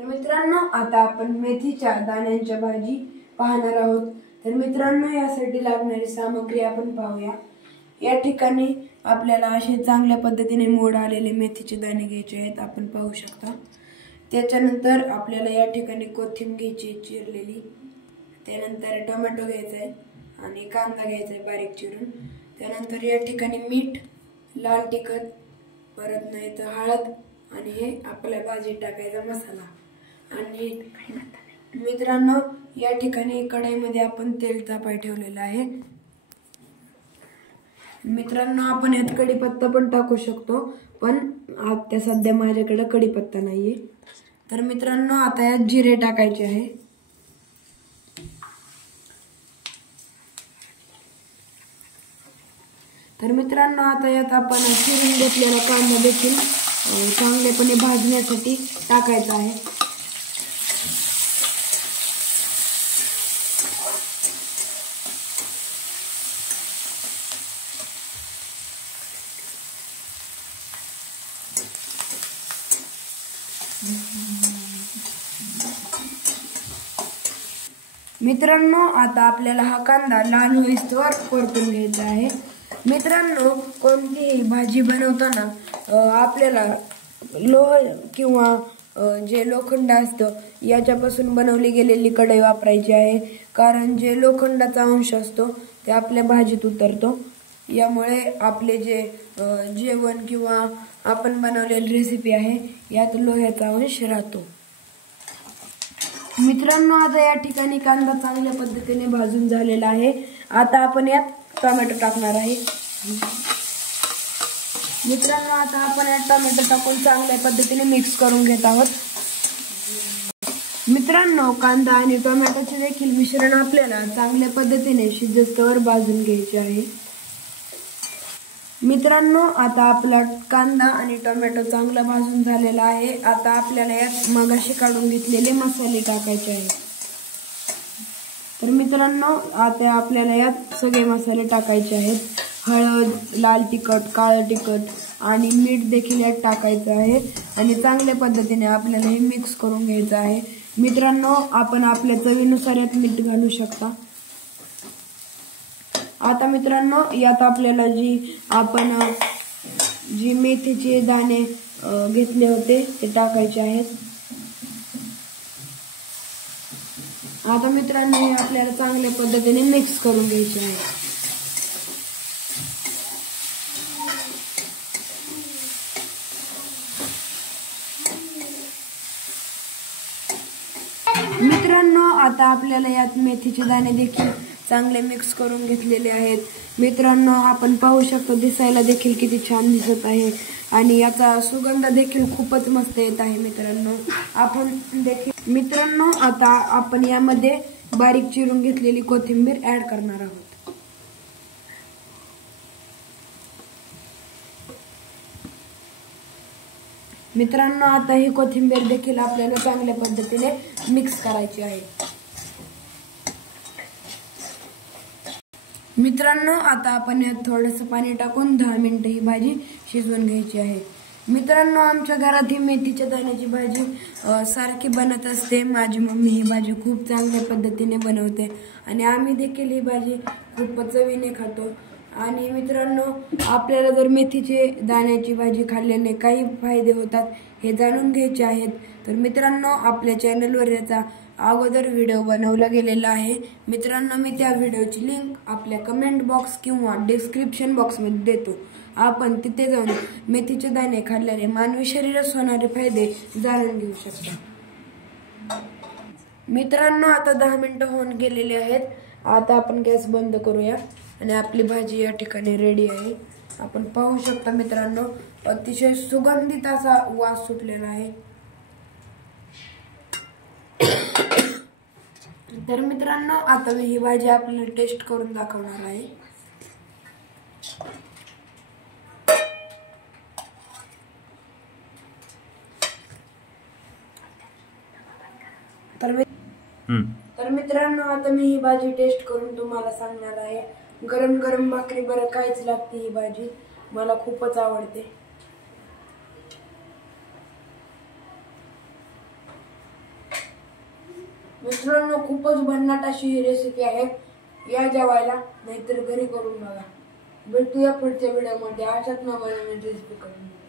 तर मित्रांनो, आता आपण मेथीच्या दाण्यांच्या भाजी पाहणार आहोत। तर मित्रांनो, यासाठी लागणारी सामग्री आपण पाहूया। या ठिकाणी आपल्याला असे चांगल्या पद्धतीने मोड आलेले मेथीचे दाणे घ्यायचे आहेत, आपण पाहू शकता। त्याच्यानंतर आपल्याला या ठिकाणी कोथिंबीर घ्यायची चिरलेली, त्यानंतर टोमॅटो घ्यायचा आहे आणि कांदा घ्यायचा आहे बारीक चिरून। त्यानंतर या ठिकाणी मीठ, लाल तिखट, परत नाही तर हळद आणि हे आपल्या भाजी टाकायचा मसाला। आणि मित्रांनो, या ठिकाणी कढईमध्ये आपण तेल तापाय ठेवलेलं आहे। मित्रांनो, आपण यात कढीपत्ता पण टाकू शकतो, पण आता सध्या माझ्याकडे कढीपत्ता नाहीये। तर मित्रांनो, आता यात जिरे टाकायचे आहे। तर मित्रांनो, आता यात आपण चिरून घेतलेला कांदा देखील चांगलेपणे भाजण्यासाठी टाकायचा आहे। मित्रांनो, आता आपल्याला हा कांदा लाल होईस्तोवर परतून घ्यायचा आहे। मित्रांनो, कोणतीही भाजी बनवताना आपल्याला लोह किंवा जे लोखंड असतं याच्यापासून बनवली गेलेली कढई वापरायची आहे, कारण जे लोखंडाचा अंश असतो ते आपल्या भाजीत उतरतो। यामुळे आपले जे जेवण किंवा आपण बनवलेली रेसिपी आहे यात लोह्याचा अंश राहतो। मित्रांनो, आता या ठिकाणी कांदा चांगल्या पद्धतीने भाजून झालेला आहे। आता आपण यात टोमॅटो टाकणार आहे। मित्रांनो, आता आपण यात टोमॅटो टाकून चांगल्या पद्धतीने मिक्स करून घेत आहोत। मित्रांनो, कांदा आणि टोमॅटोचे देखील मिश्रण आपल्याला चांगल्या पद्धतीने शिजस्तोवर भाजून घ्यायचे आहे। मित्रांनो, आता आपला कांदा आणि टोमॅटो चांगला भाजून झालेला आहे। आता आपल्याला यात मगाशी काढून घेतलेले मसाले टाकायचे आहेत। तर मित्रांनो, आता आपल्याला यात सगळे मसाले टाकायचे आहेत। हळद, लाल तिखट, काळं तिखट आणि मीठ देखील यात टाकायचं आहे आणि चांगल्या पद्धतीने आपल्याला हे मिक्स करून घ्यायचं आहे। मित्रांनो, आपण आपल्या चवीनुसार यात मीठ घालू शकता। आता मित्रांनो, यात आपल्याला जी मेथीचे दाणे घेतले होते ते टाकायचे आहेत। आता मित्रांनो, हे आपल्याला चांगल्या पद्धतीने मिक्स करून घ्यायचे आहे। मित्रांनो, आता आपल्याला यात मेथीचे दाणे देखील चांगले मिक्स करून घेतलेले आहेत। मित्रांनो, आपण पाहू शकतो दिसायला देखील किती छान दिसत आहे आणि याचा सुगंध देखील खूपच मस्त येत आहे। मित्रांनो, आता आपण यामध्ये बारीक चिरून घेतलेली कोथिंबीर ऍड करणार आहोत। मित्रांनो, आता ही कोथिंबीर देखील आपल्याला चांगल्या पद्धतीने मिक्स करायची आहे। मित्रांनो, आता आपण यात थोडंसं पाणी टाकून 10 मिनिटं ही भाजी शिजवून घ्यायची आहे। मित्रांनो, आमच्या घरात ही मेथीच्या दाण्याची भाजी सारखी बनत असते। माझी मम्मी ही भाजी खूप चांगल्या पद्धतीने बनवते आणि आम्ही देखील ही भाजी खूप चवीने खातो। आणि मित्रांनो, आपल्याला जर मेथीचे दाण्याची भाजी खाल्ल्याने काही फायदे होतात हे जाणून घ्यायचे आहेत, तर मित्रांनो, आपल्या चॅनलवर याचा अगोदर व्हिडिओ बनवला गेलेला आहे। मित्रांनो, मी त्या व्हिडिओची लिंक आपल्या कमेंट बॉक्स किंवा डिस्क्रिप्शन बॉक्समध्ये देतो। आपण तिथे जाऊन मेथीचे दाणे खाल्ल्याने मानवी शरीरास होणारे फायदे जाणून घेऊ शकता। मित्रांनो, आता 10 मिनिटं होऊन गेलेली आहेत। आता आपण गॅस बंद करूया आणि आपली भाजी या ठिकाणी रेडी आहे। आपण पाहू शकता मित्रांनो, अतिशय सुगंधित असा वास सुटलेला आहे। तर मित्रांनो, आता मी ही भाजी आपल्याला टेस्ट करून दाखवणार आहे। तर मित्रांनो, आता मी ही भाजी टेस्ट करून तुम्हाला सांगणार आहे। गरम गरम भाकरी बरं काहीच लागते ही भाजी, मला खूपच आवडते। मित्रांनो, खूपच भन्नाट अशी ही रेसिपी आहे. या जेवायला, नाहीतर घरी करून बघा. भेटूया पुढच्या व्हिडिओमध्ये अशाच नवीन रेसिपी करून.